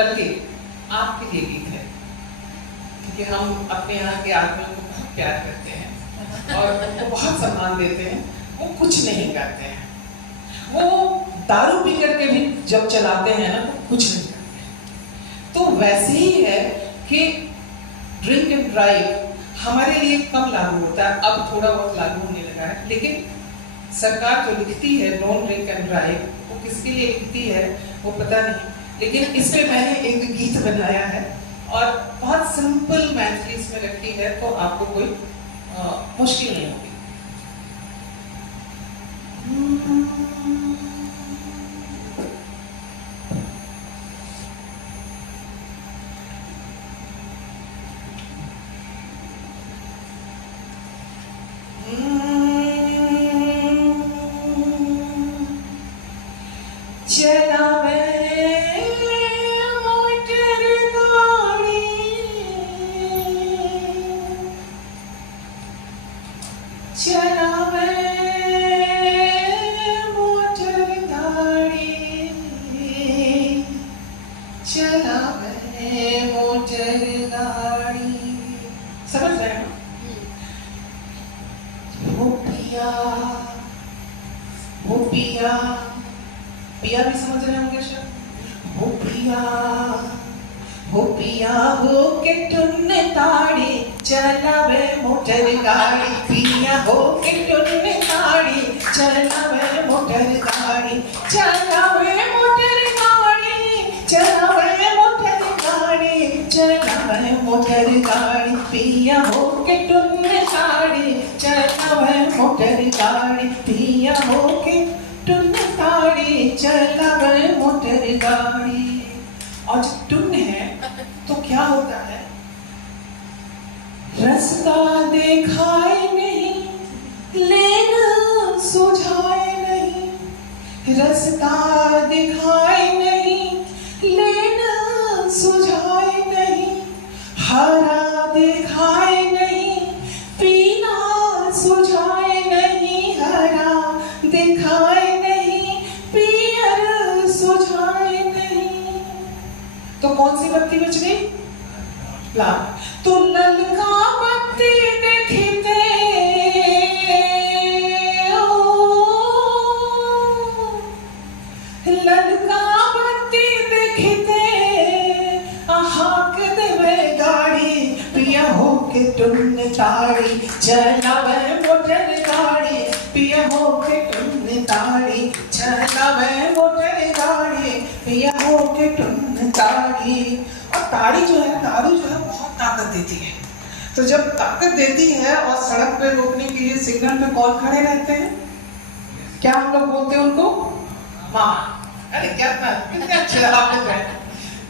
बल्कि आपके लिए गीत है, क्योंकि हम अपने यहाँ के आदमियों को बहुत प्यार करते हैं और उनको बहुत सम्मान देते हैं। वो कुछ नहीं करते हैं, वो दारू पी करके भी जब चलाते हैं ना तो कुछ नहीं करते। तो वैसे ही है कि ड्रिंक एंड ड्राइव हमारे लिए कम लागू होता है, अब थोड़ा बहुत लागू होने लगा है, लेकिन सरकार जो लिखती है डोंट ड्रिंक एंड ड्राइव, वो किसके लिए लिखती है वो पता नहीं, लेकिन इस पे मैंने एक गीत बनाया है और बहुत सिंपल मैथिली इसमें रखी है, तो आपको कोई मुश्किल नहीं होगी। समझ रहे हैं? वो पिया पिया भी समझ रहे होंगे शायद। वो पिया हो के टुन्ने ताड़ी चलावे मोटर गाड़ी, पिया हो के टुन्ने ताड़ी चलावे मोटर गाड़ी, चलावे मोटर गाड़ी, चलावे मोटर गाड़ी, चलावे मोटर गाड़ी, पिया हो के टुन्ने ताड़ी चलावे मोटर गाड़ी, पिया हो के टुन्ने ताड़ी चलावे मोटर गाड़ी। और जब टुन है तो क्या होता है, रास्ता दिखाए नहीं लेन सुझाए नहीं, रास्ता दिखाए नहीं लेन सुझाए नहीं, हरा दिखाए नहीं पीना सुझाए नहीं, हरा दिखाए नहीं पियर सुझाए नहीं। तो कौन सी बत्ती बच गई? लाल। तो ललका बत्ती देखते ललका बत्ती देखते हाक देवे गाड़ी, पिया हो के टुन ताड़ी चलावे मोटर गाड़ी, पिया हो के टुन ताड़ी चलावे मोटर गाड़ी, पिया हो के टुन ताड़ी। और ताड़ी जो है, दारू जो है बहुत ताकत देती है। तो जब ताकत देती है और सड़क पे रोकने के लिए सिग्नल पे कौन खड़े रहते हैं, क्या हम लोग बोलते हैं उनको? मामा। अरे क्या कितने अच्छे आपने कहा।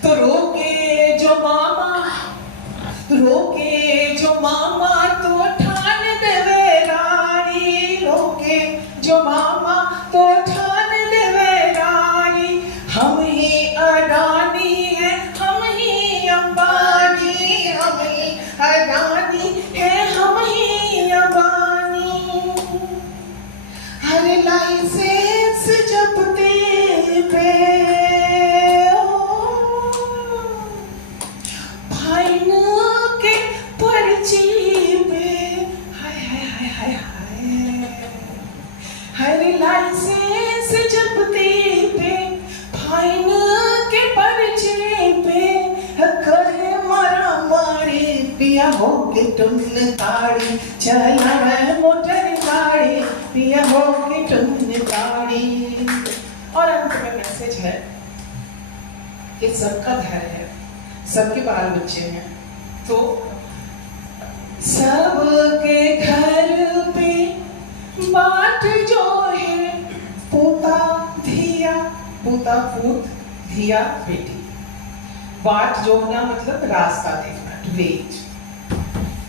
तो रोके जो मामा, रोके जो मामा तो ठान देवे रानी, रोके जो मामा तो ठान देवे रानी, हम ही अडानी है हम ही अंबानी, हम ही अडानी है हम ही अंबानी। हर लाइसेंस जपते पे फाइन के पर्ची पे, हाय हाय हाय हाय हाय, हर लाइसेंस जपते पे फाइन के पर्ची पे करे मारा मारी, पिया हो के टुन ताड़ी चलावे मोटर गाड़ी, पिया हो के टुन ताड़ी। और अंत में मैसेज है कि सबका घर है, सबके बाल बच्चे हैं, तो सबके घर पे बाट जो है पोता धिया, पोता पूत धिया बेटी, बाट जोड़ना मतलब रास्ता देखना, वेज।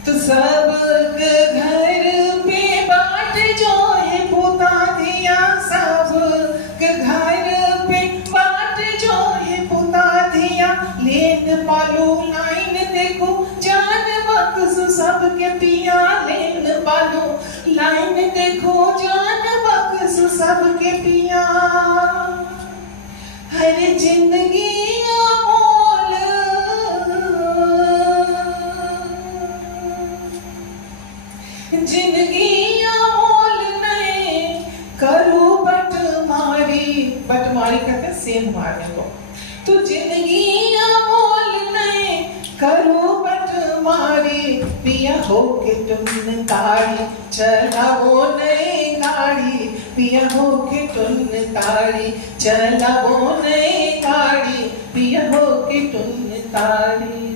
तो सबके घर पे बाट जो है पोता धिया, सबके घर पे बाट जो है पोता धिया, लेन पालो लाइन देखो जान बख्श सबके पिया, लेन पालो लाइन देखो जान बख्श सबके पिया, हर जिंदगी मोर सेम मारने को। तो जिंदगी अमोल नहीं करो बटमारी, पिया हो के तुम ताड़ी चलाओ नई गाड़ी, पिया हो के तुम ताड़ी चलाओ नई गाड़ी, पिया हो के तुम ताड़ी।